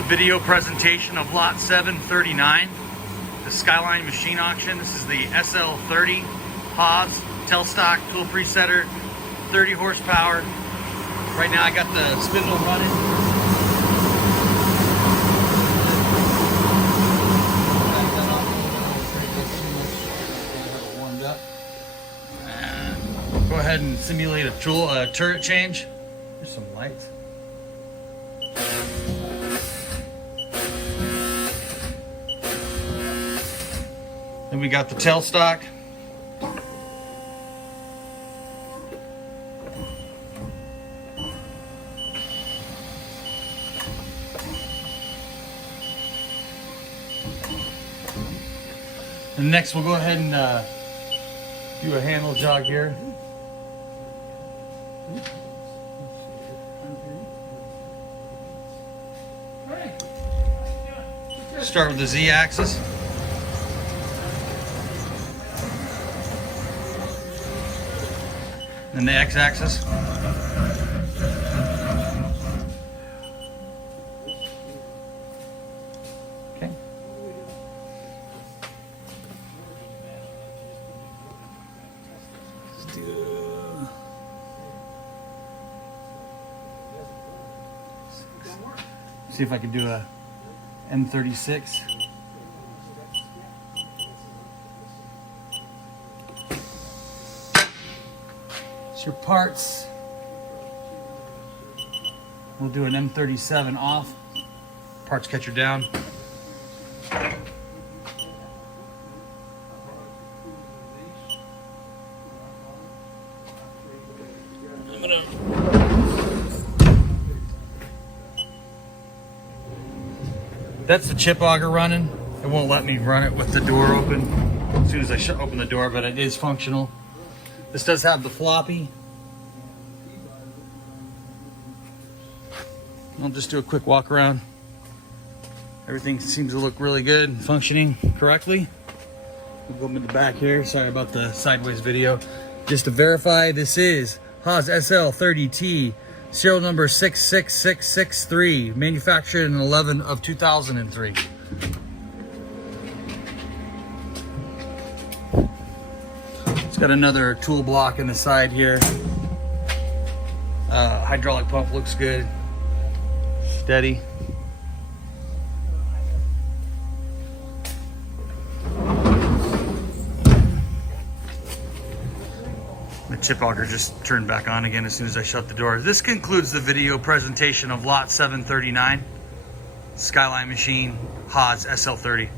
a video presentation of lot 739, the Skylyne machine auction. This is the SL30 Haas tailstock tool presetter, 30 horsepower. Right now I got the spindle running. And go ahead and simulate a turret change. There's some lights. Then we got the tailstock. And next we'll go ahead and do a handle jog here. Start with the Z-axis. Then the X-axis. Okay. Let's do... See if I can do a M36. It's your parts. We'll do an M37 off. Parts catcher down. That's the chip auger running. It won't let me run it with the door open as soon as I open the door, but it is functional. This does have the floppy. I'll just do a quick walk around. Everything seems to look really good and functioning correctly. We'll go in the back here. Sorry about the sideways video. Just to verify, this is Haas SL30T. Serial number 66663, manufactured in 11 of 2003. It's got another tool block in the side here. Hydraulic pump looks good, steady. The chip auger just turned back on again as soon as I shut the door. This concludes the video presentation of lot 739, Skylyne machine, Haas SL30.